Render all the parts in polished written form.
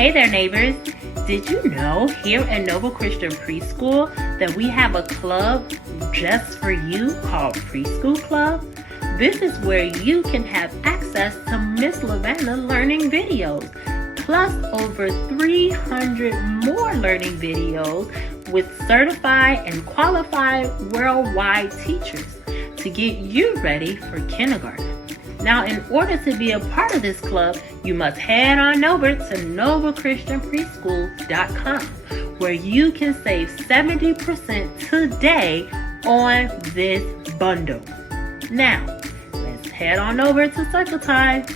Hey there, neighbors. Did you know here at Noble Christian Preschool that we have a club just for you called Preschool Club? This is where you can have access to Miss Lavanna learning videos, plus over 300 more learning videos with certified and qualified worldwide teachers to get you ready for kindergarten. Now, in order to be a part of this club, you must head on over to NobleChristianPreschool.com, where you can save 70% today on this bundle. Now, let's head on over to circle time.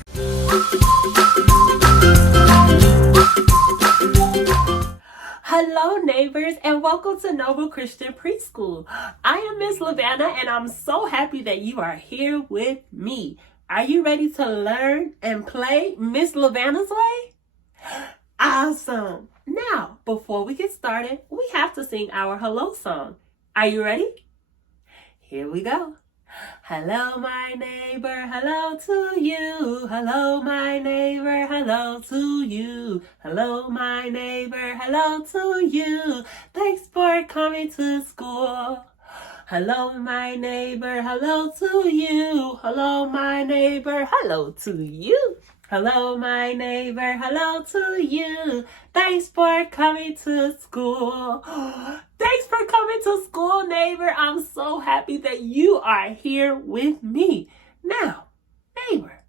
Hello, neighbors, and welcome to Noble Christian Preschool. I am Miss Lavanna, and I'm so happy that you are here with me. Are you ready to learn and play Miss Lavanna's way? Awesome. Now, before we get started, we have to sing our hello song. Are you ready? Here we go. Hello, my neighbor, hello to you. Hello, my neighbor, hello to you. Hello, my neighbor, hello to you. Thanks for coming to school. Hello, my neighbor, hello to you. Hello, my neighbor, hello to you. Hello, my neighbor, hello to you. Thanks for coming to school. Thanks for coming to school, neighbor. I'm so happy that you are here with me. Now, neighbor,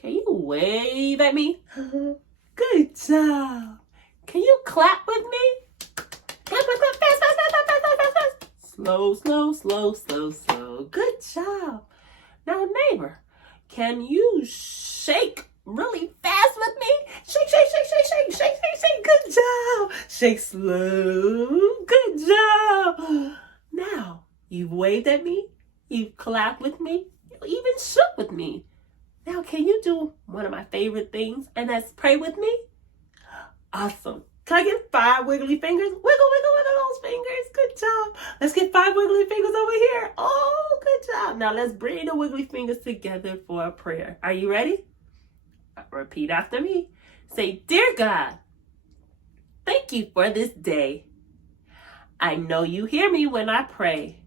can you wave at me? Good job. Can you clap with me? Clap, clap, clap, fast, fast, fast, fast, fast, fast, fast. Slow, slow, slow, slow, slow. Good job. Now, neighbor, can you shake really fast with me? Shake, shake, shake, shake, shake, shake, shake, shake. Good job. Shake slow. Good job. Now, you've waved at me. You've clapped with me. You even shook with me. Now, can you do one of my favorite things, and that's pray with me? Awesome. Can I get 5 wiggly fingers? Wiggle, wiggle, wiggle those fingers. Good job. Let's get 5 wiggly fingers over here. Oh, good job. Now let's bring the wiggly fingers together for a prayer. Are you ready? Repeat after me. Say, Dear God, thank you for this day. I know you hear me when I pray.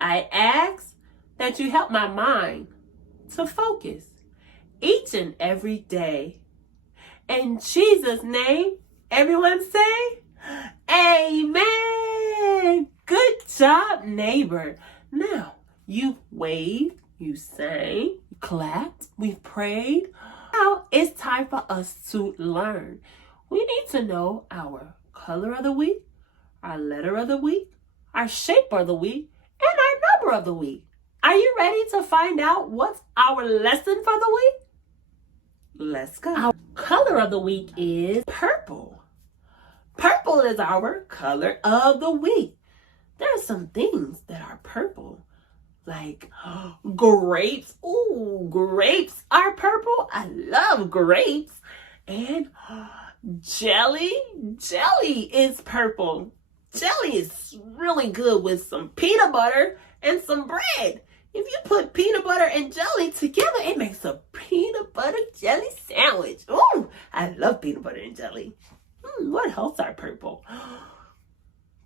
I ask that you help my mind to focus each and every day. In Jesus' name, everyone say, Amen. Good job, neighbor. Now, you waved, you sang, you clapped, we prayed. Now, it's time for us to learn. We need to know our color of the week, our letter of the week, our shape of the week, and our number of the week. Are you ready to find out what's our lesson for the week? Let's go. Our color of the week is purple. Purple is our color of the week. There are some things that are purple, like grapes. Ooh, grapes are purple. I love grapes. And jelly. Jelly is purple. Jelly is really good with some peanut butter and some bread. If you put peanut butter and jelly together, it makes a peanut butter jelly sandwich. Ooh, I love peanut butter and jelly. What else are purple?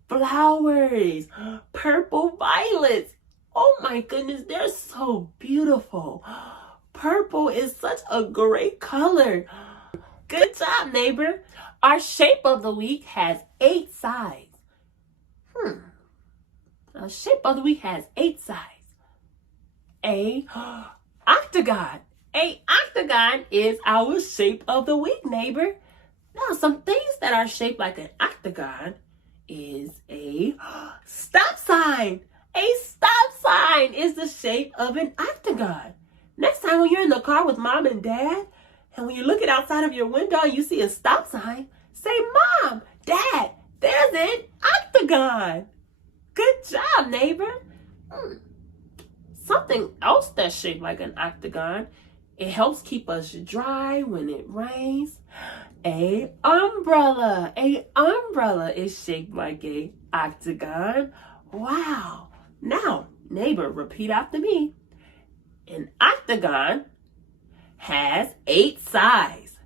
Flowers. Purple violets. Oh my goodness, they're so beautiful. Purple is such a great color. Good job, neighbor. Our shape of the week has 8 sides. Our shape of the week has 8 sides. A octagon. A octagon is our shape of the week, neighbor. Now, some things that are shaped like an octagon is a stop sign. A stop sign is the shape of an octagon. Next time when you're in the car with mom and dad, and when you're looking outside of your window and you see a stop sign, say, Mom, Dad, there's an octagon. Good job, neighbor. Something else that's shaped like an octagon, it helps keep us dry when it rains. A umbrella. A umbrella is shaped like a octagon. Wow. Now, neighbor, repeat after me. An octagon has 8 sides.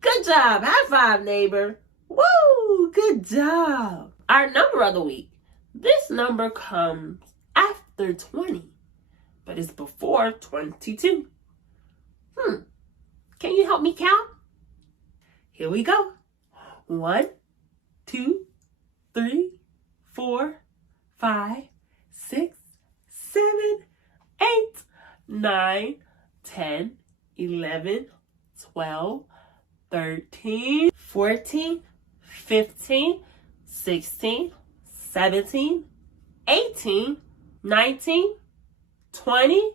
Good job. High five, neighbor. Woo! Good job. Our number of the week. This number comes after 20, but it's before 22. Can you help me count? Here we go. 1, 2, 3, 4, 5, 6, 7, 8, 9, 10, 11, 12, 13, 14, 15, 16, 17, 18, 19, 20,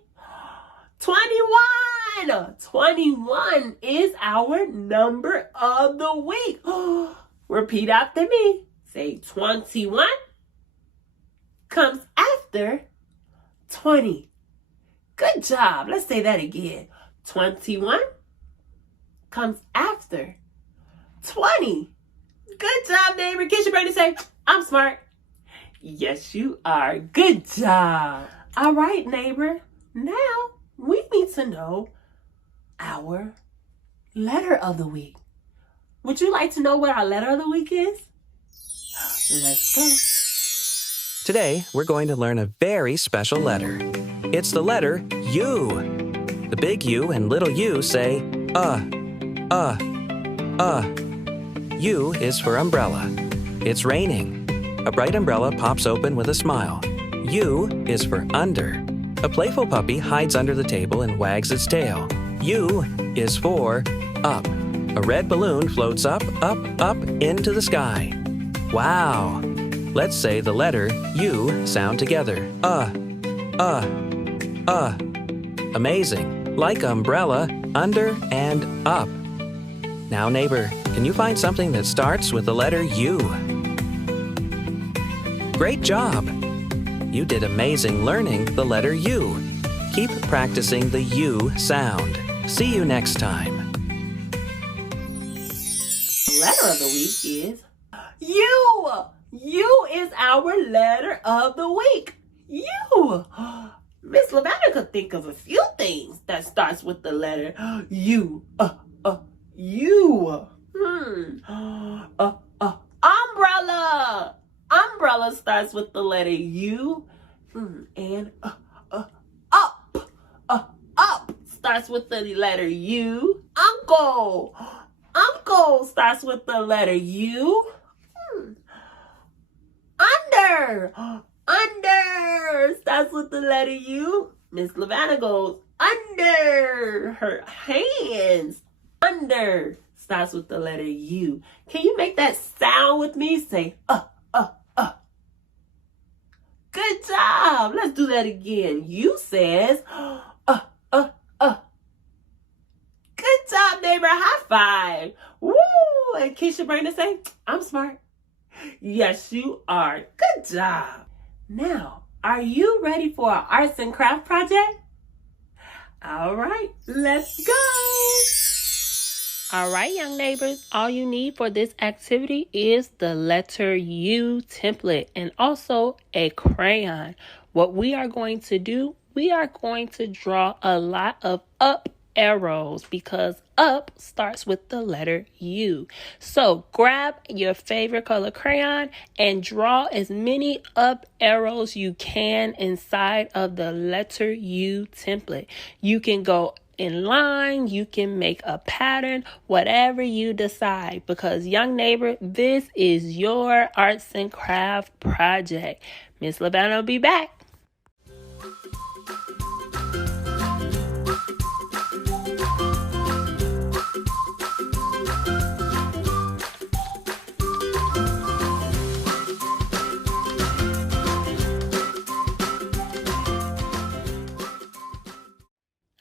21. 21 is our number of the week. Repeat after me. Say 21 comes after 20. Good job. Let's say that again. 21 comes after 20. Good job, neighbor. Kiss your brother and say, I'm smart. Yes, you are. Good job. All right, neighbor. Now we need to know our letter of the week. Would you like to know what our letter of the week is? Let's go. Today, we're going to learn a very special letter. It's the letter U. The big U and little u say U is for umbrella. It's raining. A bright umbrella pops open with a smile. U is for under. A playful puppy hides under the table and wags its tail. U is for up. A red balloon floats up, up, up into the sky. Wow! Let's say the letter U sound together. Amazing. Like umbrella, under and up. Now, neighbor, can you find something that starts with the letter U? Great job! You did amazing learning the letter U. Keep practicing the U sound. See you next time. Letter of the week is U. U is our letter of the week. U. Miss Lavanda could think of a few things that starts with the letter U. U. Umbrella. Umbrella starts with the letter U. And up. Up starts with the letter U. Uncle. Uncle starts with the letter U. Under. Under starts with the letter U. Miss Lavanda goes under her hands. Under starts with the letter U. Can you make that sound with me? Say, Good job. Let's do that again. U says, Good job, neighbor. High five. Woo! And kiss your brain and say, I'm smart. Yes, you are. Good job. Now, are you ready for our arts and craft project? All right, let's go. All right, young neighbors, all you need for this activity is the letter U template and also a crayon. What we are going to do, we are going to draw a lot of up arrows because up starts with the letter U. So grab your favorite color crayon and draw as many up arrows you can inside of the letter U template. You can go in line, you can make a pattern, whatever you decide, because young neighbor, this is your arts and craft project. Miss Lavanda will be back.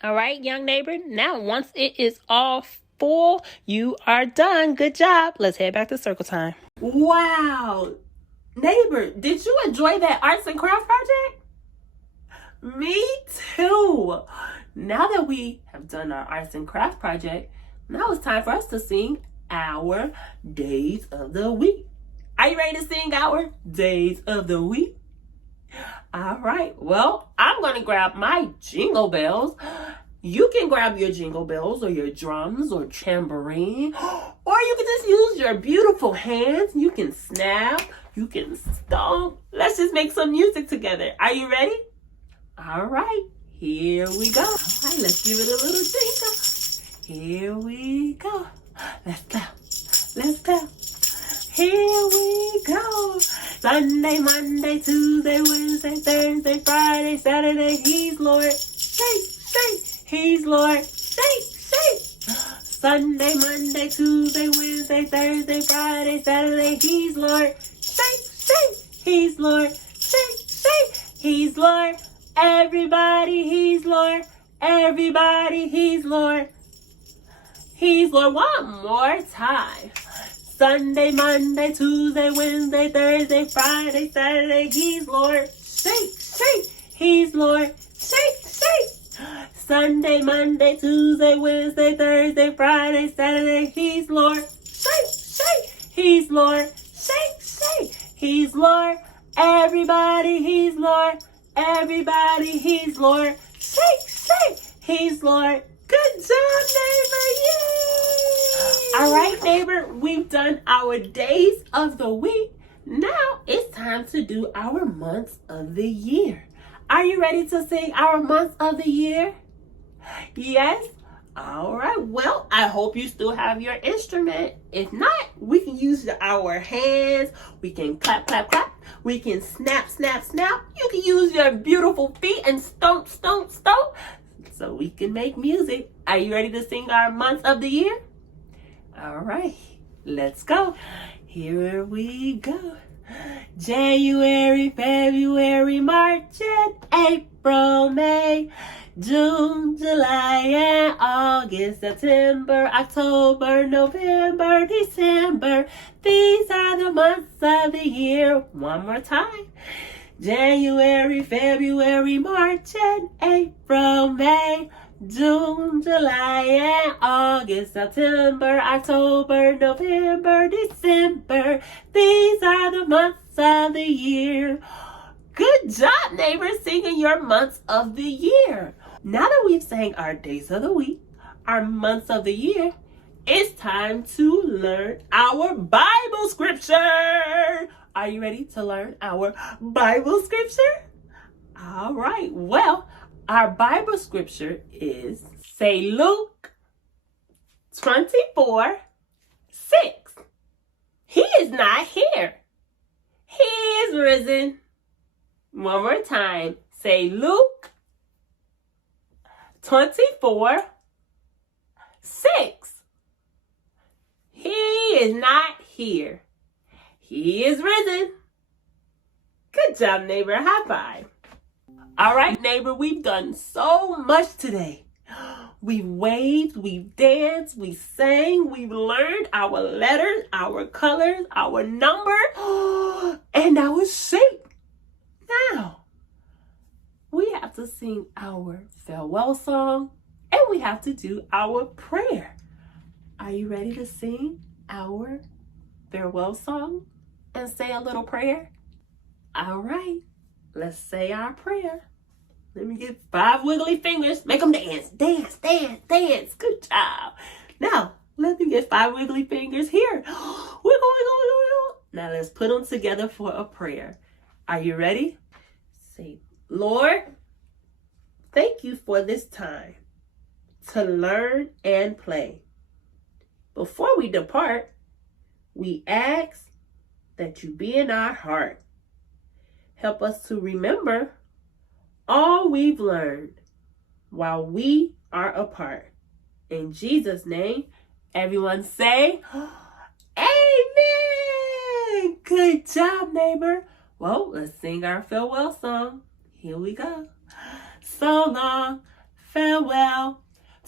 All right, young neighbor. Now, once it is all full, you are done. Good job. Let's head back to circle time. Wow. Neighbor, did you enjoy that arts and craft project? Me too. Now that we have done our arts and craft project, now it's time for us to sing our days of the week. Are you ready to sing our days of the week? All right, well, I'm going to grab my jingle bells. You can grab your jingle bells or your drums or tambourine, or you can just use your beautiful hands. You can snap, you can stomp. Let's just make some music together. Are you ready? All right, here we go. All right, let's give it a little jingle. Here we go. Let's go. Let's go. Here we go. Sunday, Monday, Tuesday, Wednesday, Thursday, Friday, Saturday. He's Lord. Shake, shake. He's Lord. Shake, shake. Sunday, Monday, Tuesday, Wednesday, Thursday, Friday, Saturday. He's Lord. Shake, shake. He's Lord. Shake, shake. He's Lord. Everybody, He's Lord. Everybody, He's Lord. He's Lord. One more time. Sunday, Monday, Tuesday, Wednesday, Thursday, Friday, Saturday. He's Lord. Shake, shake. He's Lord. Shake, shake. Sunday, Monday, Tuesday, Wednesday, Thursday, Friday, Saturday. He's Lord. Shake, shake. He's Lord. Shake, shake. He's Lord. Everybody, He's Lord. Everybody, He's Lord. Shake, shake. He's Lord. Good job, neighbor. Yay! All right, neighbor, we've done our days of the week. Now it's time to do our months of the year. Are you ready to sing our months of the year? Yes? All right. Well, I hope you still have your instrument. If not, we can use our hands. We can clap, clap, clap. We can snap, snap, snap. You can use your beautiful feet and stomp, stomp, stomp. So we can make music. Are you ready to sing our months of the year? All right, let's go. Here we go. January, February, March, and April, May, June, July, and August, September, October, November, December. These are the months of the year. One more time. January, February, March, and April, May, June, July, and August, September, October, November, December. These are the months of the year. Good job, neighbors, singing your months of the year. Now that we've sang our days of the week, our months of the year, it's time to learn our Bible scripture. Are you ready to learn our Bible scripture? All right. Well, our Bible scripture is, say, Luke 24:6. He is not here. He is risen. One more time. Say, Luke 24:6. He is not here. He is risen. Good job, neighbor. High five. All right, neighbor, we've done so much today. We've waved, we've danced, we sang, we've learned our letters, our colors, our number, and our shape. Now, we have to sing our farewell song, and we have to do our prayer. Are you ready to sing our farewell song and say a little prayer? All right, let's say our prayer. Let me get 5 wiggly fingers. Make them dance, dance, dance, dance. Good job. Now, let me get 5 wiggly fingers here. Wiggle, wiggle, wiggle, wiggle. Now, let's put them together for a prayer. Are you ready? Say, Lord, thank you for this time to learn and play. Before we depart, we ask that you be in our heart. Help us to remember all we've learned while we are apart. In Jesus' name, everyone say, Amen. Good job, neighbor. Well, let's sing our farewell song. Here we go. So long, farewell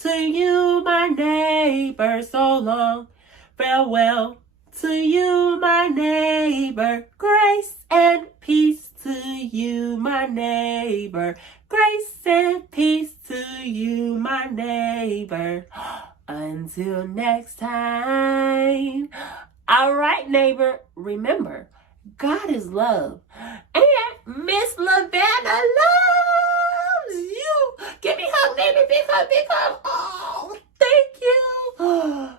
to you, my neighbor. So long, farewell to you, my neighbor. Grace and peace to you, my neighbor. Grace and peace to you, my neighbor. Until next time. All right, neighbor. Remember, God is love. And Miss Lavana loves you. Give me a hug, neighbor. Big hug, big hug. Oh, thank you.